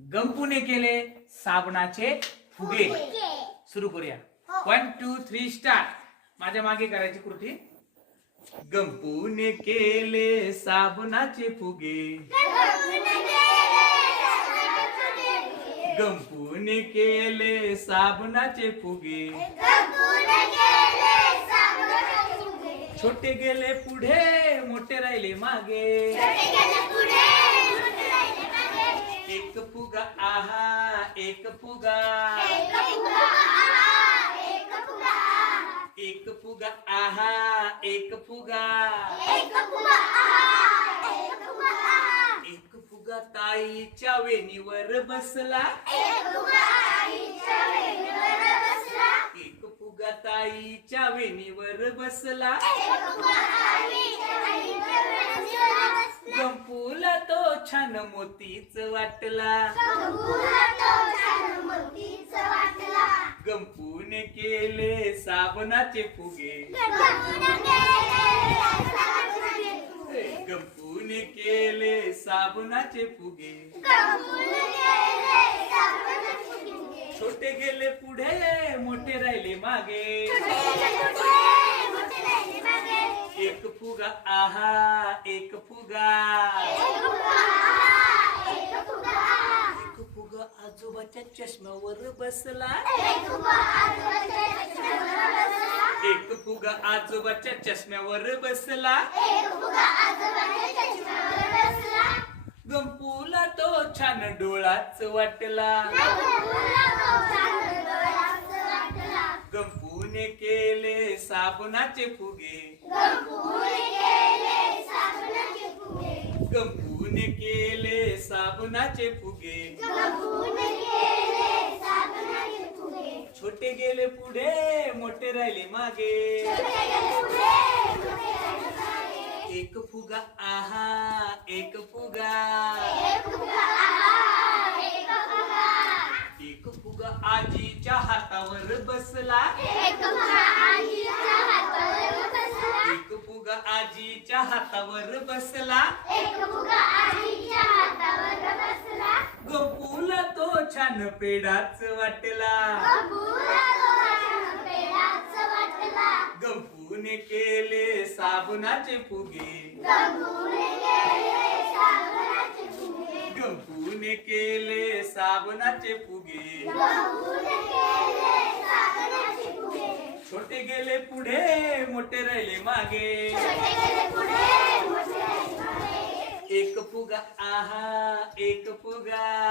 गंपूने केले साबणाचे फुगे. सुरू करूया. वन टू थ्री स्टार्ट माझ्या मागे करायची कृती. गंपूने केले साबणाचे फुगे. गंपूने केले साबणाचे फुगे. छोटे गेले पुढे मोठे राहिले मागे एक फुगा आहा एक फुगा. एक फुगा आहा एक फुगा. एक फुगा ताईच्या वेणीवर बसला. एक फुगा ताईच्या वेणीवर बसला. गंपूला छान मोतीच वाटला. गंपून केले साबणाचे फुगे. गंपून केले साबणाचे फुगे. छोटे गेले पुढे मोठे राहिले मागे. एक फुगा आहा एक फुगा. एक फुगा आजोबाच्या चष्म्यावर बसला. एक फुगा आजोबाच्या चष्म्यावर बसला. गंपूला तो छान डोळाच वाटला. गंपूने केले साबणाचे फुगे गंपूने केले साबणाचे फुगे छोटे गेले पुढे मोठे राहिले मागे। एक फुगा आहा एक फुगा। एक फुगा आजीच्या हातावर बसला। एक फुगा आजीच्या हातावर बसला. गंपूला तो छान पेडाच वाटला. गंपूने केले साबणाचे फुगे. गंपूने केले साबणाचे फुगे. छोटे गेले पुढे मोठे राहिले मागे. एक फुगा आहा एक फुगा